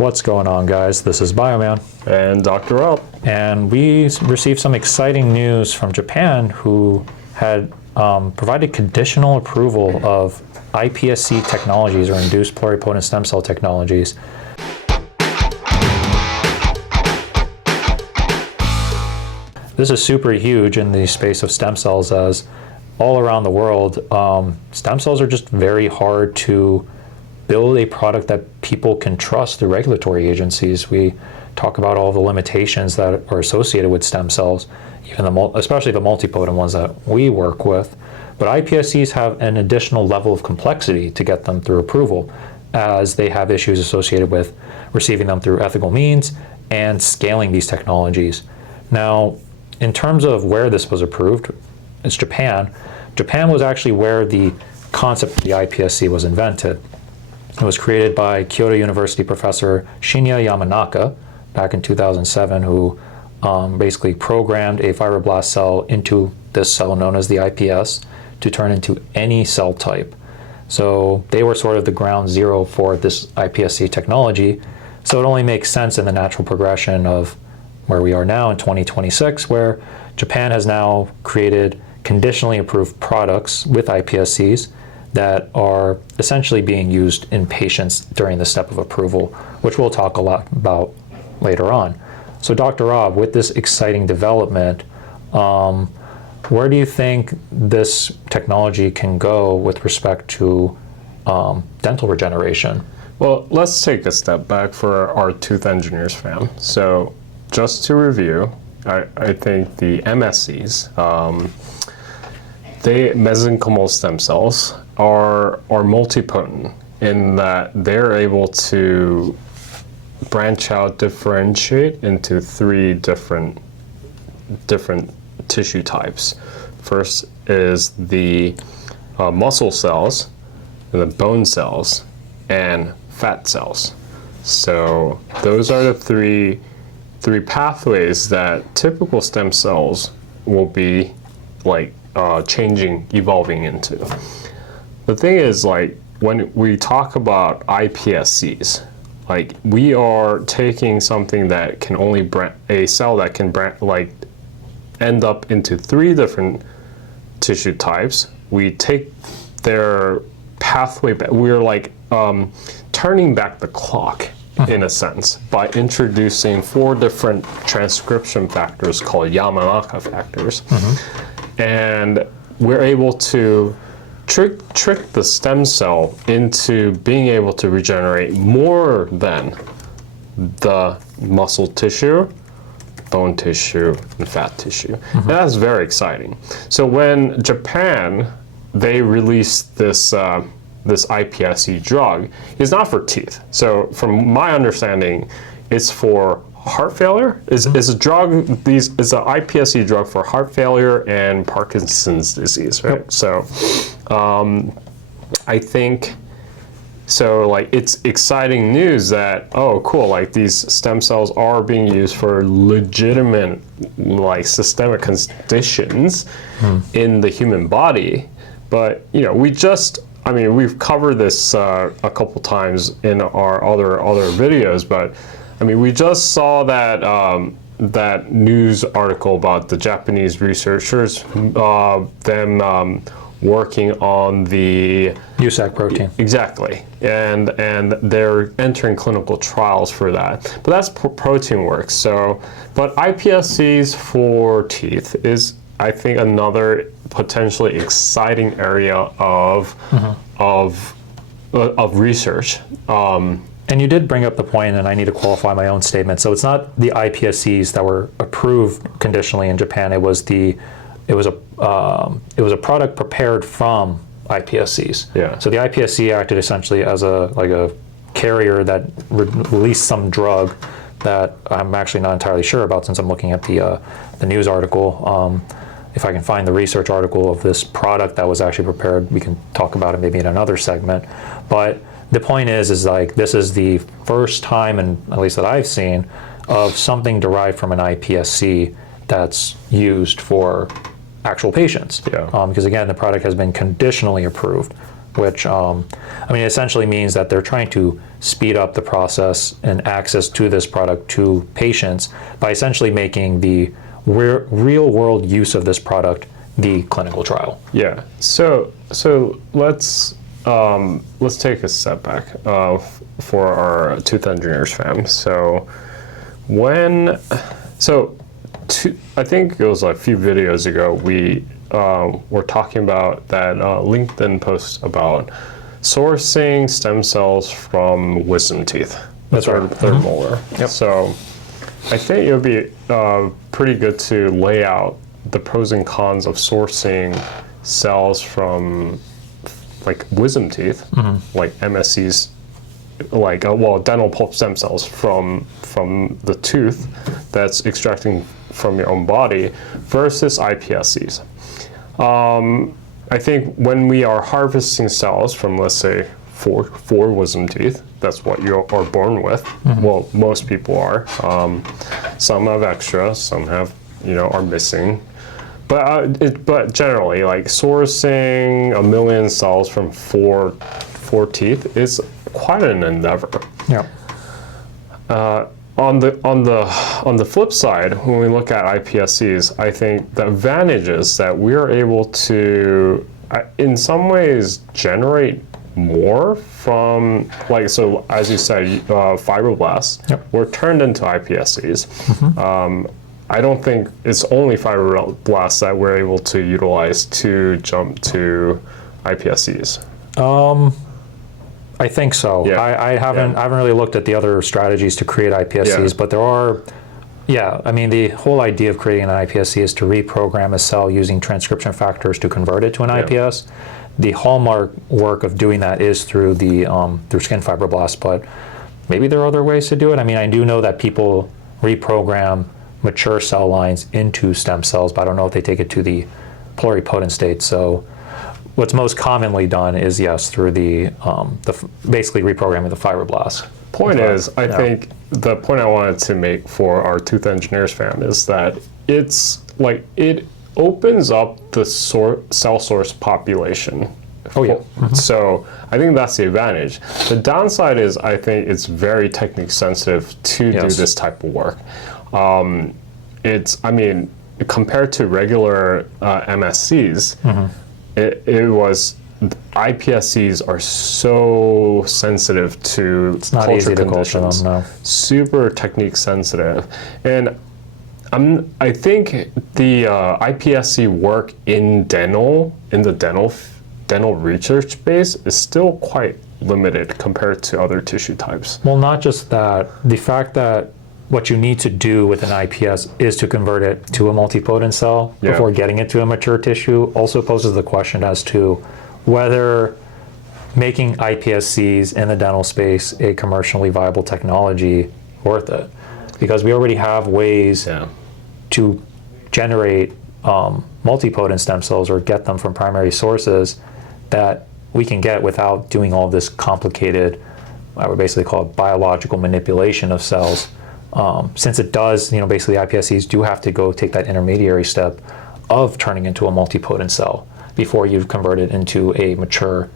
What's going on, guys? This is Bioman. And Dr. Rob. And we received some exciting news from Japan, who had provided conditional approval of iPSC technologies, or induced pluripotent stem cell technologies. This is super huge in the space of stem cells, as all around the world, stem cells are just very hard to build a product that people can trust through regulatory agencies. We talk about all the limitations that are associated with stem cells, even especially the multipotent ones that we work with. But iPSCs have an additional level of complexity to get them through approval, as they have issues associated with receiving them through ethical means and scaling these technologies. Now, in terms of where this was approved, it's Japan. Japan was actually where the concept of the iPSC was invented. It was created by Kyoto University professor Shinya Yamanaka back in 2007, who basically programmed a fibroblast cell into this cell known as the iPS to turn into any cell type. So they were sort of the ground zero for this iPSC technology. So it only makes sense in the natural progression of where we are now in 2026, where Japan has now created conditionally approved products with iPSCs that are essentially being used in patients during the step of approval, which we'll talk a lot about later on. So Dr. Rob, with this exciting development, where do you think this technology can go with respect to dental regeneration? Well, let's take a step back for our tooth engineers fam. So just to review, I think the MSCs, mesenchymal stem cells, are multipotent in that they're able to branch out, differentiate into three different tissue types. First is the muscle cells, and then bone cells, and fat cells. So those are the three pathways that typical stem cells will be like evolving into. The thing is, like, when we talk about iPSCs, like, we are taking something that can only a cell that can end up into three different tissue types. We take their pathway back. We're like turning back the clock in a sense by introducing 4 different transcription factors called Yamanaka factors. And we're able to trick the stem cell into being able to regenerate more than the muscle tissue, bone tissue, and fat tissue. And that's very exciting. So when Japan, they released this iPSC drug, it's not for teeth. So from my understanding, it's for heart failure. Is an iPSC drug for heart failure and Parkinson's disease, right? Yep. So I think, so like, it's exciting news that, oh cool, like these stem cells are being used for legitimate like systemic conditions in the human body. But we've covered this a couple times in our other videos, but I mean, we just saw that news article about the Japanese researchers, them working on the USAC protein. Exactly, and they're entering clinical trials for that. But that's protein work. So, but iPSCs for teeth is, I think, another potentially exciting area of research. And you did bring up the point, and I need to qualify my own statement. So it's not the iPSCs that were approved conditionally in Japan. It was a product prepared from iPSCs. Yeah. So the iPSC acted essentially as a carrier that released some drug that I'm actually not entirely sure about, since I'm looking at the news article. If I can find the research article of this product that was actually prepared, we can talk about it maybe in another segment. But the point is like, this is the first time, and at least that I've seen, of something derived from an iPSC that's used for actual patients. Yeah. Because again, the product has been conditionally approved which I mean, essentially means that they're trying to speed up the process and access to this product to patients by essentially making the real world use of this product the clinical trial. Yeah. So let's take a step back for our tooth engineers fam. So I think it was a few videos ago we were talking about that LinkedIn post about sourcing stem cells from wisdom teeth. That's right. Third molar. Yep. So I think it would be pretty good to lay out the pros and cons of sourcing cells from like wisdom teeth, like MSCs, like dental pulp stem cells from the tooth that's extracting from your own body versus iPSCs. I think when we are harvesting cells from, let's say, four wisdom teeth, that's what you are born with. Well, most people are. Some have extra, some have, are missing. But generally, like sourcing 1 million cells from four teeth is quite an endeavor. Yeah. On the flip side, when we look at iPSCs, I think the advantage is that we are able to, in some ways, generate more from, so as you said, fibroblasts were turned into iPSCs. I don't think it's only fibroblasts that we're able to utilize to jump to iPSCs. I think so. Yeah. I haven't really looked at the other strategies to create iPSCs, but there are, I mean, the whole idea of creating an iPSC is to reprogram a cell using transcription factors to convert it to an iPS. The hallmark work of doing that is through through skin fibroblasts, but maybe there are other ways to do it. I mean, I do know that people reprogram mature cell lines into stem cells, but I don't know if they take it to the pluripotent state. So what's most commonly done is, yes, through the basically reprogramming the fibroblasts. Point is, I think the point I wanted to make for our tooth engineers fam is that it's like it opens up the cell source population. Oh yeah. So I think that's the advantage. The downside is I think it's very technique sensitive to do this type of work. I mean, compared to regular MSCs, it was, iPSCs are so sensitive to it's not easy to culture them, no. Super technique sensitive. And I think the iPSC work in the dental research space is still quite limited compared to other tissue types. Well, not just that, the fact that what you need to do with an IPS is to convert it to a multipotent cell before getting it to a mature tissue also poses the question as to whether making iPSCs in the dental space a commercially viable technology worth it. Because we already have ways to generate multipotent stem cells or get them from primary sources that we can get without doing all this complicated, I would basically call it biological manipulation of cells. Since it does, basically iPSCs do have to go take that intermediary step of turning into a multipotent cell before you convert it into a mature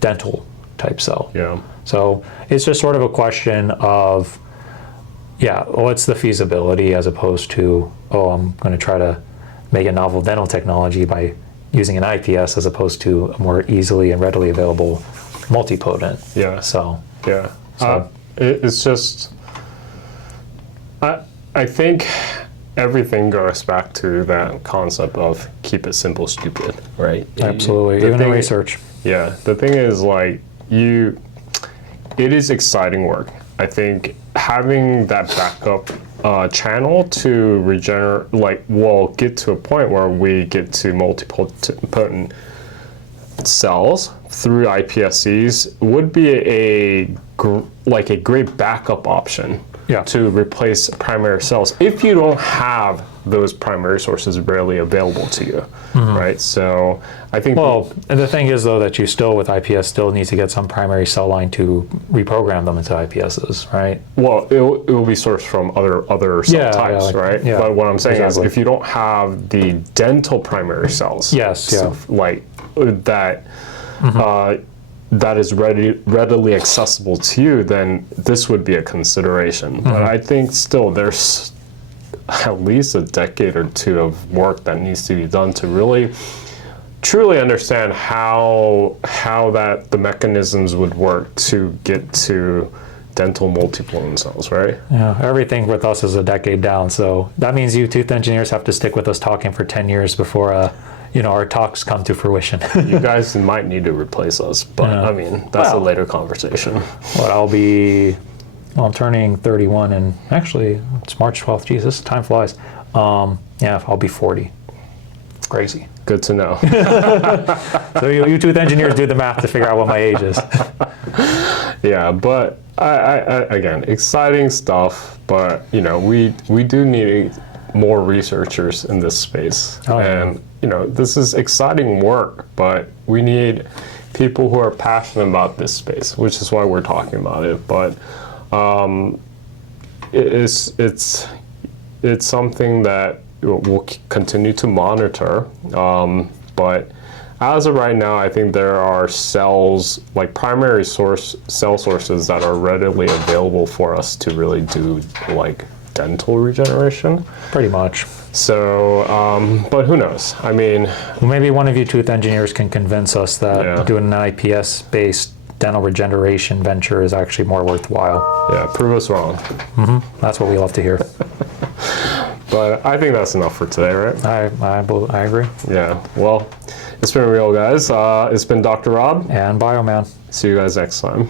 dental type cell. Yeah. So it's just sort of a question of, what's the feasibility as opposed to, I'm going to try to make a novel dental technology by using an IPS as opposed to a more easily and readily available multipotent cell. Yeah. So it's just, I think everything goes back to that concept of keep it simple, stupid, right? Absolutely, even in research. Yeah, the thing is it is exciting work. I think having that backup channel to regenerate, get to a point where we get to multipotent cells through iPSCs would be a great backup option to replace primary cells if you don't have those primary sources readily available to you, right? So I think... Well, and the thing is, though, that you still, with IPS, still need to get some primary cell line to reprogram them into IPSs, right? Well, it will be sourced from other cell types, right? Yeah, but what I'm saying is, if you don't have the dental primary cells, that that is readily accessible to you, then this would be a consideration. But I think still there's at least a decade or two of work that needs to be done to really truly understand how the mechanisms would work to get to dental multipotent cells, right? Yeah, everything with us is a decade down, so that means you tooth engineers have to stick with us talking for 10 years before our talks come to fruition. You guys might need to replace us, but I mean, that's a later conversation. Well, I'm turning 31, and actually, it's March 12th. Jesus, time flies. I'll be 40. Crazy. Good to know. So you tooth engineers do the math to figure out what my age is. Yeah, but I again, exciting stuff, but we do need more researchers in this space. And this is exciting work, but we need people who are passionate about this space, which is why we're talking about it. But it's something that we'll continue to monitor. But as of right now, I think there are cells, like primary cell sources that are readily available for us to really do like dental regeneration. Pretty much. So, but who knows? I mean, well, maybe one of you tooth engineers can convince us that doing an IPS-based dental regeneration venture is actually more worthwhile. Yeah, prove us wrong. That's what we love to hear. But I think that's enough for today, right? I agree. Yeah. Well, it's been real, guys. It's been Dr. Rob. And Bioman. See you guys next time.